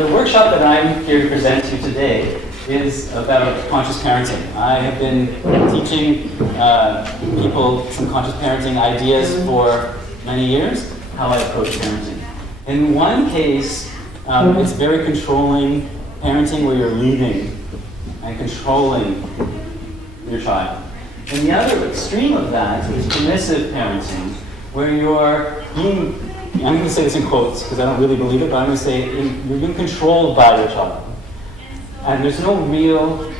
the workshop that I'm here to present to you today is about conscious parenting. I have been teaching people some conscious parenting ideas for many years, how I approach parenting. In one case, it's very controlling parenting where you're leading and controlling your child. And the other extreme of that is permissive parenting, where you're being, I'm going to say this in quotes because I don't really believe it, but I'm going to say you're being controlled by your child. And there's no real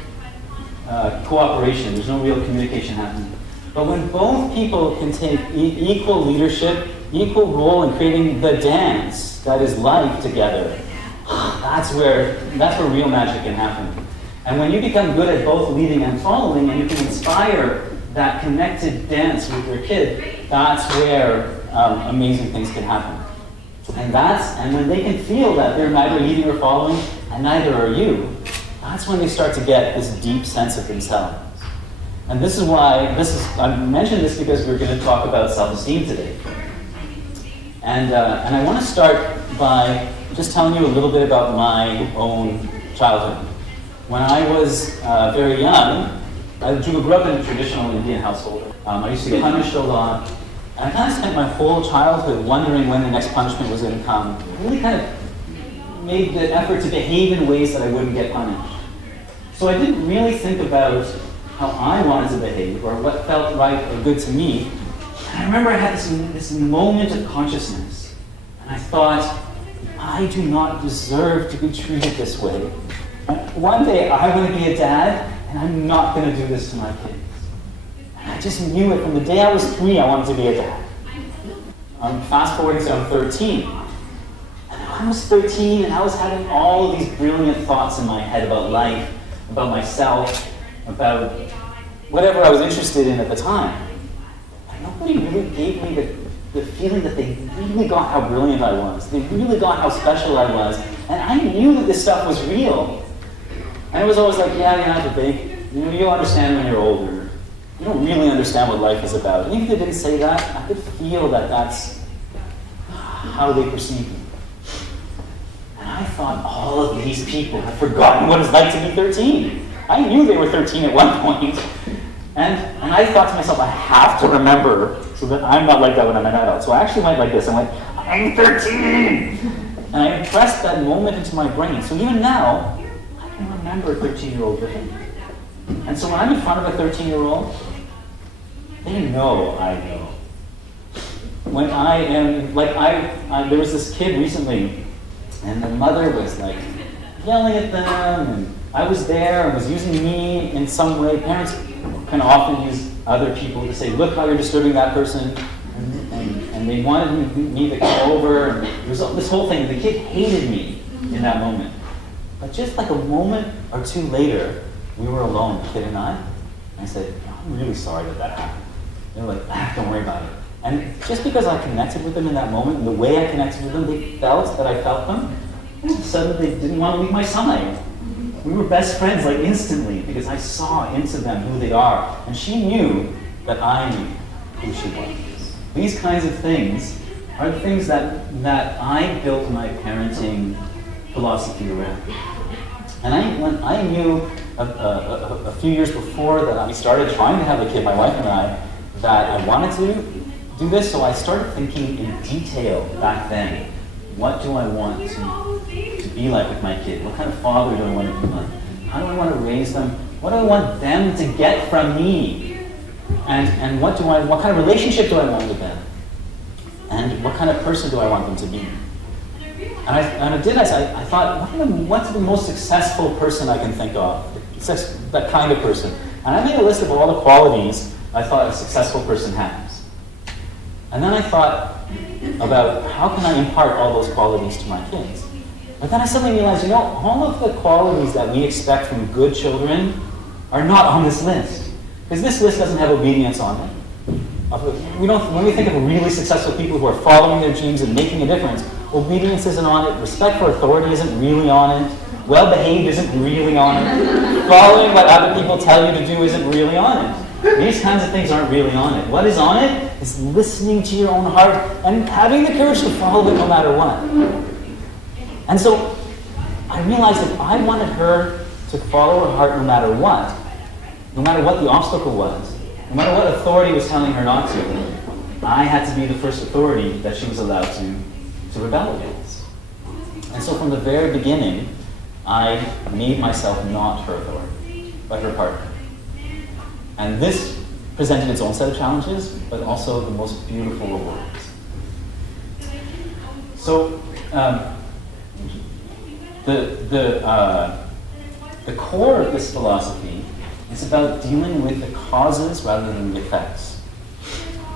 cooperation, there's no real communication happening. But when both people can take equal leadership, equal role in creating the dance that is life together, that's where real magic can happen. And when you become good at both leading and following, and you can inspire that connected dance with your kid, that's where amazing things can happen. And when they can feel that they're neither leading or following, and neither are you, that's when they start to get this deep sense of themselves. And this is why, I mentioned this because we're going to talk about self-esteem today. And I want to start by just telling you a little bit about my own childhood. When I was very young, I grew up in a traditional Indian household. I used to get punished a lot. And I kind of spent my whole childhood wondering when the next punishment was going to come. I really kind of made the effort to behave in ways that I wouldn't get punished. So I didn't really think about how I wanted to behave or what felt right or good to me. And I remember I had this moment of consciousness. And I thought, I do not deserve to be treated this way. One day I want to be a dad, and I'm not going to do this to my kids. And I just knew it from the day I was 3, I wanted to be a dad. Fast forwarding to I'm 13. And I was 13, and I was having all of these brilliant thoughts in my head about life, about myself, about whatever I was interested in at the time. But nobody really gave me the feeling that they really got how brilliant I was. They really got how special I was. And I knew that this stuff was real. And it was always like, yeah, Vivek, you'll understand when you're older. You don't really understand what life is about. And even if they didn't say that, I could feel that that's how they perceive me. And I thought all of these people have forgotten what it's like to be 13. I knew they were 13 at one point. And I thought to myself, I have to remember so that I'm not like that when I'm an adult. So I actually went like this. I went, I'm 13! And I impressed that moment into my brain. So even now, I can remember a 13-year-old Vivek. And so when I'm in front of a 13-year-old, they know I know. When I am, there was this kid recently, and the mother was like yelling at them, and I was there and was using me in some way. Parents can often use other people to say, look how you're disturbing that person. And they wanted me to come over, and there was this whole thing. The kid hated me in that moment. But just like a moment or two later, we were alone, the kid and I. And I said, I'm really sorry that happened. They were like, don't worry about it. And just because I connected with them in that moment, and the way I connected with them, they felt that I felt them. All of a sudden, they didn't want to leave my side. We were best friends instantly because I saw into them who they are. And she knew that I knew who she was. These kinds of things are the things that I built my parenting philosophy around. And when I knew a few years before that I started trying to have a kid, my wife and I, that I wanted to do this, so I started thinking in detail back then. What do I want to be like with my kid? What kind of father do I want to be like? How do I want to raise them? What do I want them to get from me? And what kind of relationship do I want with them? And what kind of person do I want them to be? And I thought, what's the most successful person I can think of? That kind of person. And I made a list of all the qualities I thought a successful person has. And then I thought about how can I impart all those qualities to my kids? But then I suddenly realized, all of the qualities that we expect from good children are not on this list. Because this list doesn't have obedience on it. When we think of really successful people who are following their dreams and making a difference, obedience isn't on it, respect for authority isn't really on it, well-behaved isn't really on it, following what other people tell you to do isn't really on it. These kinds of things aren't really on it. What is on it is listening to your own heart and having the courage to follow it no matter what. And so I realized if I wanted her to follow her heart no matter what the obstacle was, no matter what authority was telling her not to, I had to be the first authority that she was allowed to rebel against. And so from the very beginning, I made myself not her authority, but her partner. And this presented its own set of challenges, but also the most beautiful rewards. So the core of this philosophy is about dealing with the causes rather than the effects.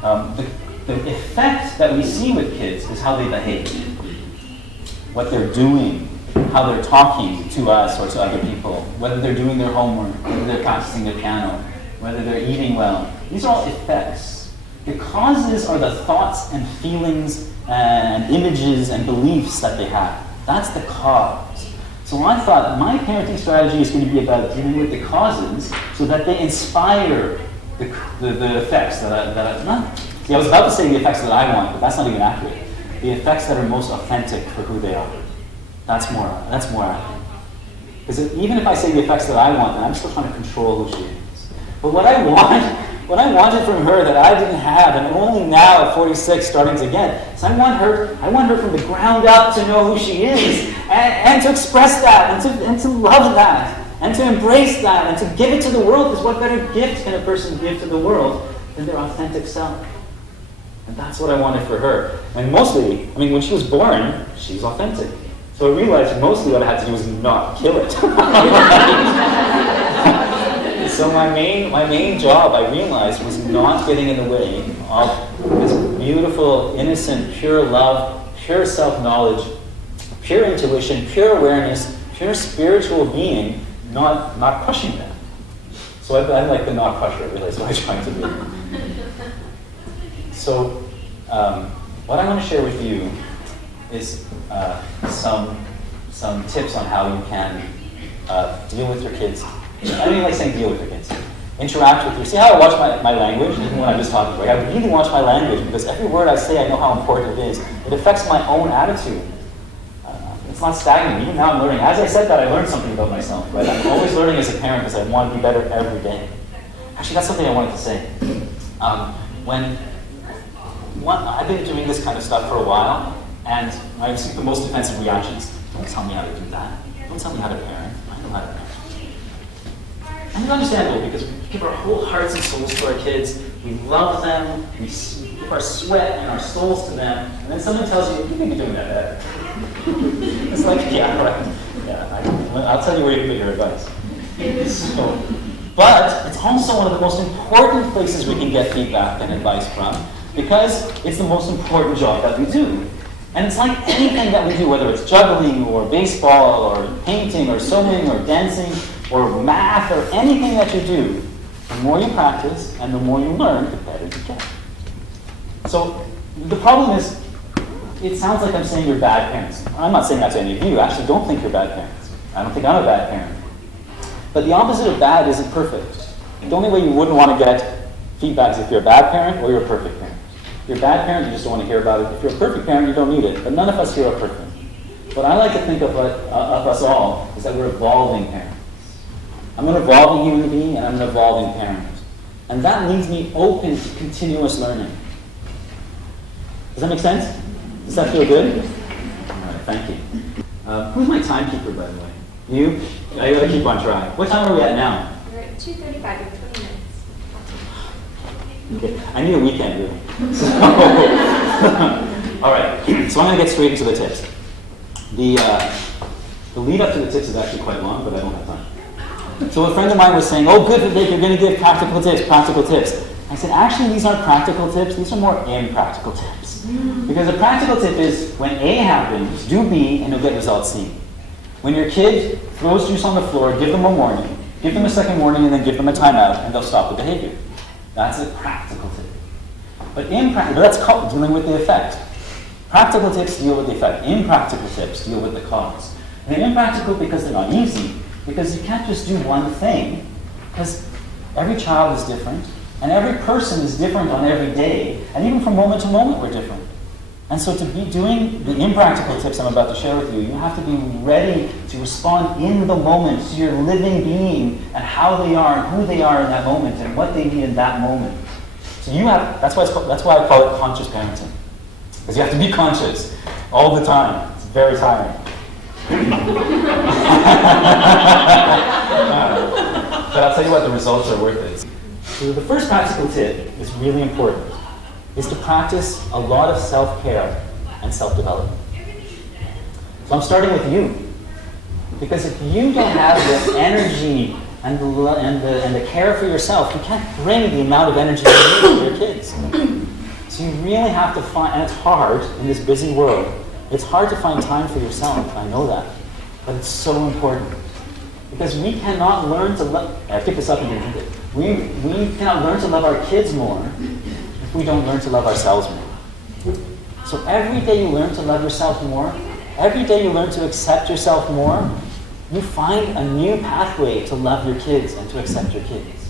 The effect that we see with kids is how they behave, what they're doing, how they're talking to us or to other people, whether they're doing their homework, whether they're practicing their piano, whether they're eating well. These are all effects. The causes are the thoughts and feelings and images and beliefs that they have. That's the cause. So I thought my parenting strategy is going to be about dealing with the causes so that they inspire the effects that I not. See, I was about to say the effects that I want, but that's not even accurate. The effects that are most authentic for who they are. That's more accurate. Because even if I say the effects that I want, then I'm still trying to control who she is. But what I wanted from her that I didn't have, and only now at 46 starting to get, is I want her from the ground up to know who she is, and to express that, and to love that, and to embrace that, and to give it to the world, because what better gift can a person give to the world than their authentic self? And that's what I wanted for her. And mostly, when she was born, she's authentic. So I realized mostly what I had to do was not kill it. So my main job, I realized, was not getting in the way of this beautiful, innocent, pure love, pure self-knowledge, pure intuition, pure awareness, pure spiritual being, not crushing that. So I like the not crusher, really, that's what I'm trying to do. So what I want to share with you is some tips on how you can deal with your kids. I don't even like saying deal with your kids. Interact with your. See how I watch my language, even when I'm just talking. Right? I really watch my language because every word I say, I know how important it is. It affects my own attitude. It's not stagnant. Even now I'm learning. As I said that, I learned something about myself. Right? I'm always learning as a parent because I want to be better every day. Actually, that's something I wanted to say. I've been doing this kind of stuff for a while, and I've seen the most offensive reactions. Don't tell me how to do that. Don't tell me how to parent. I know how to parent. And it's understandable because we give our whole hearts and souls to our kids. We love them. We give our sweat and our souls to them. And then someone tells you, you can be doing that better. It's like, yeah, right. Yeah, I'll tell you where you put your advice. But it's also one of the most important places we can get feedback and advice from because it's the most important job that we do. And it's like anything that we do, whether it's juggling or baseball or painting or sewing or dancing or math or anything that you do, the more you practice and the more you learn, the better you get. So the problem is, it sounds like I'm saying you're bad parents. I'm not saying that to any of you. Actually, don't think you're bad parents. I don't think I'm a bad parent. But the opposite of bad isn't perfect. The only way you wouldn't want to get feedback is if you're a bad parent or you're a perfect parent. If you're a bad parent, you just don't want to hear about it. If you're a perfect parent, you don't need it. But none of us here are perfect. What I like to think of us all is that we're evolving parents. I'm an evolving human being and I'm an evolving parent. And that leaves me open to continuous learning. Does that make sense? Does that feel good? All right, thank you. Who's my timekeeper, by the way? You? I gotta keep on track. What time are we at now? We're at 2:35 in 20 minutes. Okay. I need a weekend, really. So, all right, so I'm gonna get straight into the tips. The lead up to the tips is actually quite long, but I don't have time. So a friend of mine was saying, oh good, Vivek, you're gonna give practical tips. I said, actually, these aren't practical tips, these are more impractical tips. Because a practical tip is, when A happens, do B, and you'll get result C. When your kid throws juice on the floor, give them a warning, give them a second warning, and then give them a timeout, and they'll stop the behavior. That's a practical tip. But that's called dealing with the effect. Practical tips deal with the effect. Impractical tips deal with the cause. And they're impractical because they're not easy, because you can't just do one thing, because every child is different, and every person is different on every day, and even from moment to moment we're different. And so to be doing the impractical tips I'm about to share with you, you have to be ready to respond in the moment to your living being and how they are and who they are in that moment and what they need in that moment. So that's why I call it conscious parenting. Because you have to be conscious all the time. It's very tiring. But I'll tell you what, the results are worth it. So the first practical tip is really important, is to practice a lot of self-care and self-development. So I'm starting with you. Because if you don't have the energy and the care for yourself, you can't bring the amount of energy you need to your kids. So you really have to find, and it's hard in this busy world, it's hard to find time for yourself, I know that. But it's so important. Because we cannot learn to love, I picked this up and didn't it. We cannot learn to love our kids more if we don't learn to love ourselves more. So every day you learn to love yourself more, every day you learn to accept yourself more, you find a new pathway to love your kids and to accept your kids.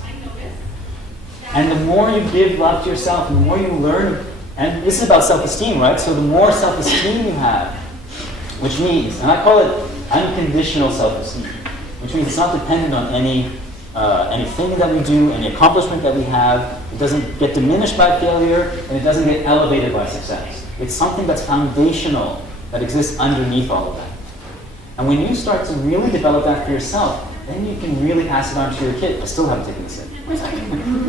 And the more you give love to yourself, the more you learn, and this is about self-esteem, right? So the more self-esteem you have, which means, and I call it unconditional self-esteem, which means it's not dependent on anything that we do, any accomplishment that we have. It doesn't get diminished by failure, and it doesn't get elevated by success. It's something that's foundational, that exists underneath all of that. And when you start to really develop that for yourself, then you can really pass it on to your kid. I still haven't taken this in.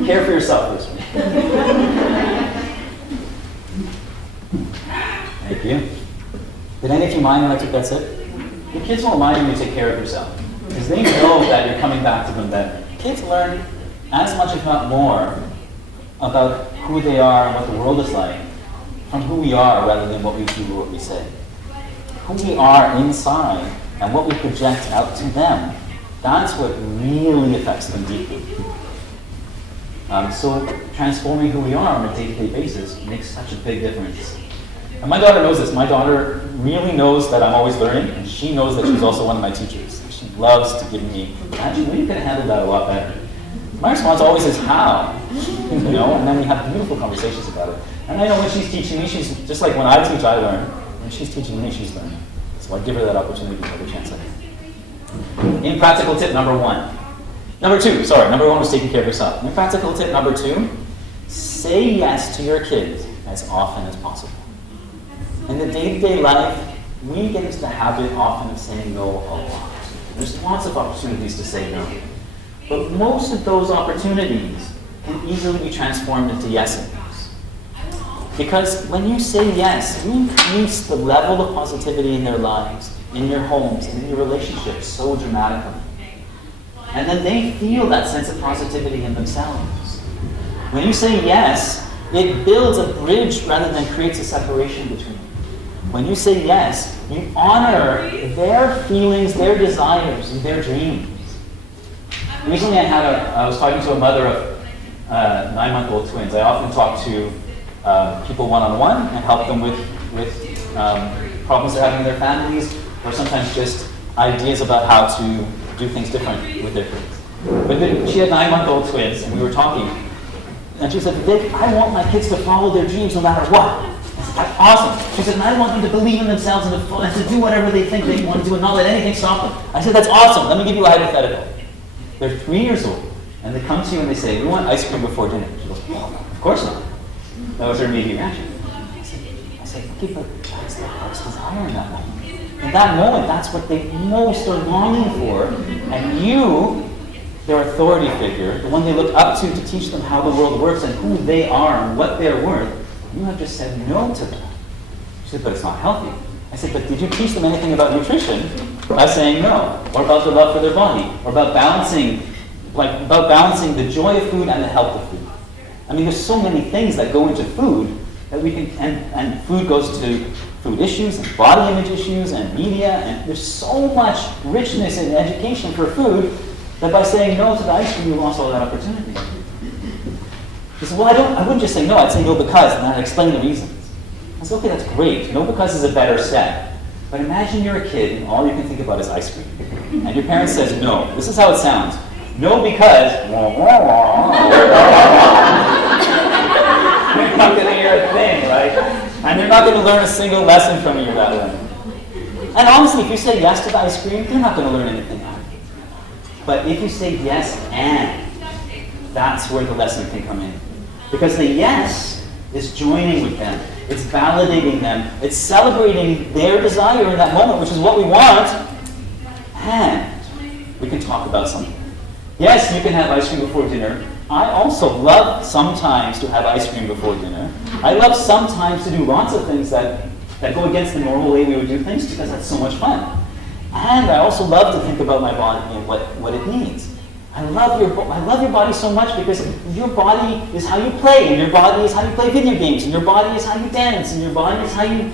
Care for yourself this week. Thank you. Did any of you mind when I took that sip? Your kids won't mind when you take care of yourself. Because they know that you're coming back to them better. Kids learn as much, if not more, about who they are and what the world is like from who we are rather than what we do or what we say. Who we are inside and what we project out to them, that's what really affects them deeply. So transforming who we are on a day-to-day basis makes such a big difference. And my daughter knows this. My daughter really knows that I'm always learning, and she knows that she's also one of my teachers. She loves to give me, actually, you can handle that a lot better. My response always is, how? And then we have beautiful conversations about it. And I know when she's teaching me, she's just like when I teach, I learn. When she's teaching me, she's learning. So I give her that opportunity every chance I can. Impractical tip number one. Number one was taking care of yourself. Impractical tip number two, say yes to your kids as often as possible. In the day-to-day life, we get into the habit often of saying no a lot. There's lots of opportunities to say no. But most of those opportunities can easily be transformed into yeses. Because when you say yes, you increase the level of positivity in their lives, in your homes, and in your relationships so dramatically. And then they feel that sense of positivity in themselves. When you say yes, it builds a bridge rather than creates a separation between you. When you say yes, you honor their feelings, their desires, and their dreams. Recently I was talking to a mother of 9-month-old twins. I often talk to people one-on-one and help them with problems they're having in their families, or sometimes just ideas about how to do things different with their kids. But then she had 9-month-old twins, and we were talking, and she said, Vivek, I want my kids to follow their dreams no matter what. I said, that's awesome. She said, and I want them to believe in themselves and to do whatever they think they want to do and not let anything stop them. I said, that's awesome. Let me give you a hypothetical. They're 3 years old, and they come to you and they say, we want ice cream before dinner. She goes, well, of course not. That was her immediate reaction. I said, okay, but that's their heart's desire in that moment. In that moment, that's what they most are longing for. And you, their authority figure, the one they look up to teach them how the world works and who they are and what they're worth, you have just said no to them. She said, but it's not healthy. I said, but did you teach them anything about nutrition by saying no? Or about the love for their body? Or about balancing the joy of food and the health of food? I mean, there's so many things that go into food that we can, and food goes to food issues and body image issues and media, and there's so much richness in education for food that by saying no to the ice cream, you lost all that opportunity. He said, well, I wouldn't just say no, I'd say no because, and I'd explain the reasons. I said, okay, that's great. No because is a better step. But imagine you're a kid and all you can think about is ice cream. And your parent says no. This is how it sounds. No because, you're not going to hear a thing, right? And they're not going to learn a single lesson from you that way. And honestly, if you say yes to the ice cream, they're not going to learn anything out of it. But if you say yes and, that's where the lesson can come in. Because the yes is joining with them. It's validating them. It's celebrating their desire in that moment, which is what we want. And we can talk about something. Yes, you can have ice cream before dinner. I also love sometimes to have ice cream before dinner. I love sometimes to do lots of things that go against the normal way we would do things because that's so much fun. And I also love to think about my body and what it needs. I love your body so much because your body is how you play, and your body is how you play video games, and your body is how you dance, and your body is how you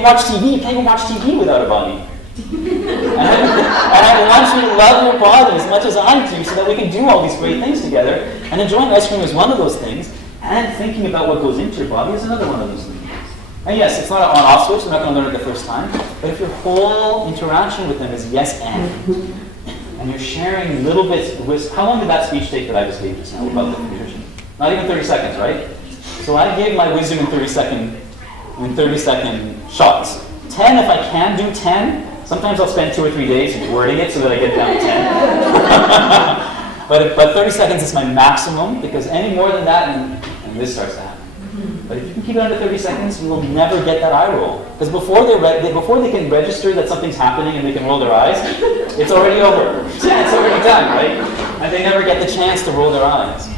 watch TV. You can't even watch TV without a body. And I want you to love your body as much as I do so that we can do all these great things together. And enjoying ice cream is one of those things, and thinking about what goes into your body is another one of those things. And yes, it's not an on-off switch, we're not going to learn it the first time, but if your whole interaction with them is yes and you're sharing little bits of wisdom. How long did that speech take that I just gave just now about the nutrition? Not even 30 seconds, right? So I gave my wisdom in 30 second shots. 10 if I can do 10. Sometimes I'll spend 2 or 3 days wording it so that I get down to 10. but 30 seconds is my maximum, because any more than that, and this starts to happen. But if you can keep it under 30 seconds, you will never get that eye roll. Because before they can register that something's happening and they can roll their eyes, it's already over. It's already done, right? And they never get the chance to roll their eyes.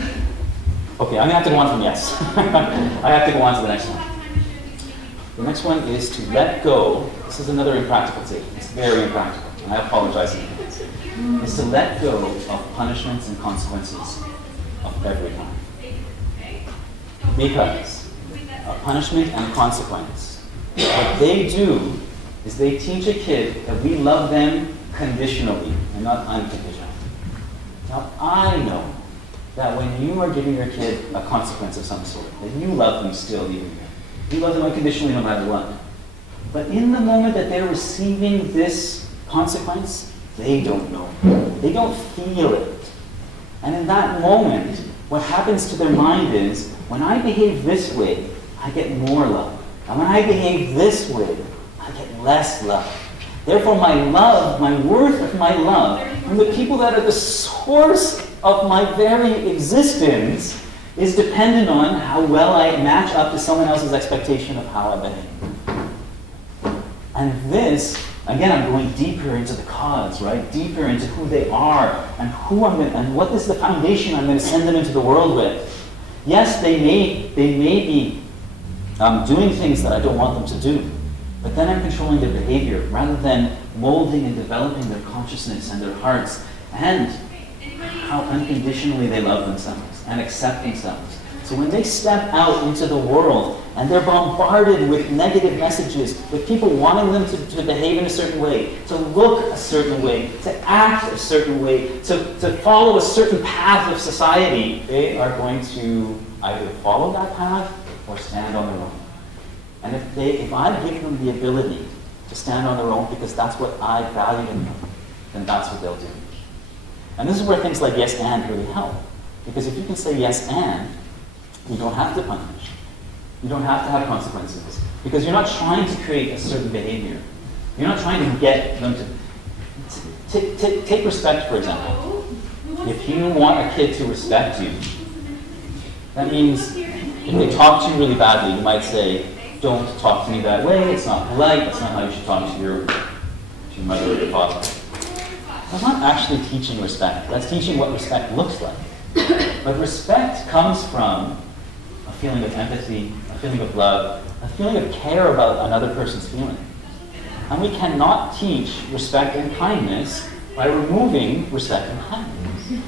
Okay, I'm going to have to go on from yes. I have to go on to the next one. The next one is to let go. This is another impractical statement. It's very impractical, and I apologize in advance. It's to let go of punishments and consequences of every kind. Because a punishment and consequence, what they do is they teach a kid that we love them conditionally and not unconditionally. Now, I know that when you are giving your kid a consequence of some sort, that you love them still even then. You love them unconditionally no matter what. But in the moment that they're receiving this consequence, they don't know. They don't feel it. And in that moment, what happens to their mind is, when I behave this way, I get more love. And when I behave this way, I get less love. Therefore, my love, my worth of my love, from the people that are the source of my very existence, is dependent on how well I match up to someone else's expectation of how I behave. And this, again, I'm going deeper into the cause, right? Deeper into who they are and and what is the foundation I'm going to send them into the world with. Yes, they may be doing things that I don't want them to do, but then I'm controlling their behavior rather than molding and developing their consciousness and their hearts and how unconditionally they love themselves and accept themselves. So when they step out into the world and they're bombarded with negative messages, with people wanting them to behave in a certain way, to look a certain way, to act a certain way, to follow a certain path of society, they are going to either follow that path or stand on their own. And if I give them the ability to stand on their own because that's what I value in them, then that's what they'll do. And this is where things like yes and really help. Because if you can say yes and, you don't have to punish. You don't have to have consequences. Because you're not trying to create a certain behavior. You're not trying to get them to... Take respect, for example. If you want a kid to respect you, that means if they talk to you really badly, you might say, don't talk to me that way, it's not polite, that's not how you should talk to your mother or your father. That's not actually teaching respect. That's teaching what respect looks like. But respect comes from a feeling of empathy, a feeling of love, a feeling of care about another person's feeling. And we cannot teach respect and kindness by removing respect and kindness.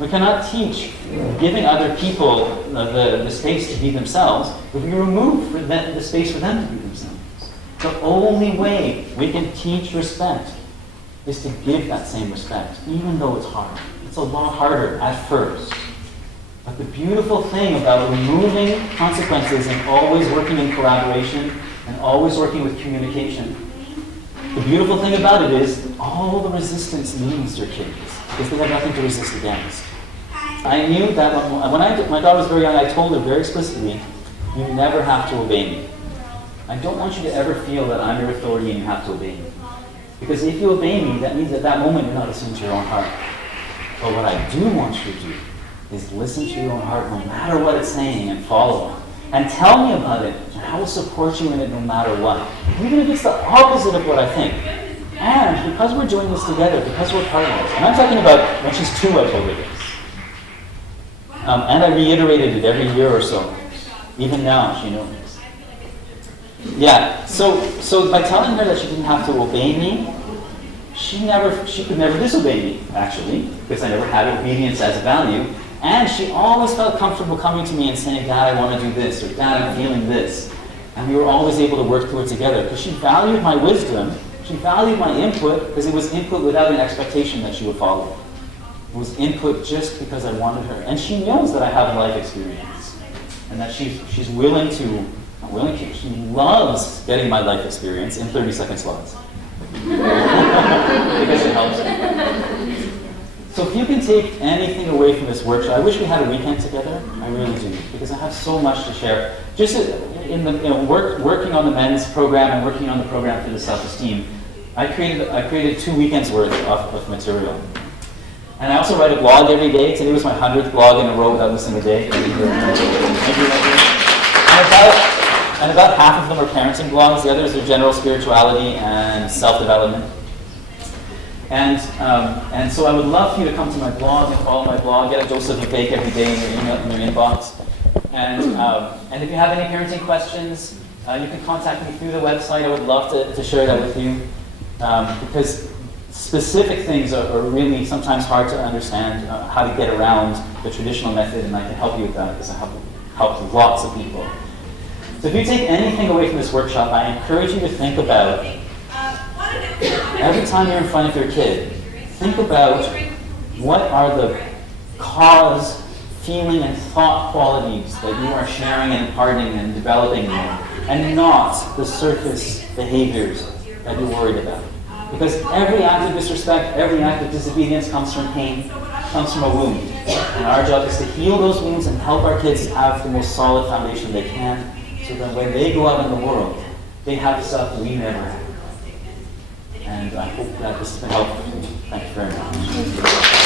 We cannot teach giving other people the space to be themselves if we remove the space for them to be themselves. The only way we can teach respect is to give that same respect, even though it's hard. It's a lot harder at first. But the beautiful thing about removing consequences and always working in collaboration and always working with communication, the beautiful thing about it is all the resistance leaves your kids because they have nothing to resist against. I knew that when my daughter was very young, I told her very explicitly You never have to obey me. I don't want you to ever feel that I'm your authority and you have to obey me. Because if you obey me, that means at that moment you're not listening to your own heart. But what I do want you to do is listen to your own heart no matter what it's saying and follow it. And tell me about it, and I will support you in it no matter what. Even if it's the opposite of what I think. And because we're doing this together, because we're partners, and I'm talking about when she's 2, I told her this. And I reiterated it every year or so. Even now, she knows. Yeah, so by telling her that she didn't have to obey me, she could never disobey me, actually, because I never had obedience as a value. And she always felt comfortable coming to me and saying, Dad, I want to do this, or Dad, I'm feeling this. And we were always able to work through it together, because she valued my wisdom, she valued my input, because it was input without an expectation that she would follow. It was input just because I wanted her. And she knows that I have life experience, and that she's willing to, she loves getting my life experience in 30-second slides. Because it helps her. So if you can take anything away from this workshop, I wish we had a weekend together. I really do, because I have so much to share. Just in the working on the men's program and working on the program for the self-esteem, I created 2 weekends worth of material. And I also write a blog every day. Today was my 100th blog in a row without missing a day. And about half of them are parenting blogs. The others are general spirituality and self-development. And so I would love for you to come to my blog and follow my blog. Get a dose of Vivek every day in your inbox. And if you have any parenting questions, you can contact me through the website. I would love to share that with you. Because specific things are really sometimes hard to understand how to get around the traditional method, and I can help you with that because I have helped lots of people. So if you take anything away from this workshop, I encourage you to think about, every time you're in front of your kid, think about what are the cause, feeling, and thought qualities that you are sharing and imparting and developing in them, and not the surface behaviors that you're worried about. Because every act of disrespect, every act of disobedience comes from pain, comes from a wound. And our job is to heal those wounds and help our kids have the most solid foundation they can, so that when they go out in the world, they have stuff we never had. And I hope that this has been helpful to you. Thank you very much.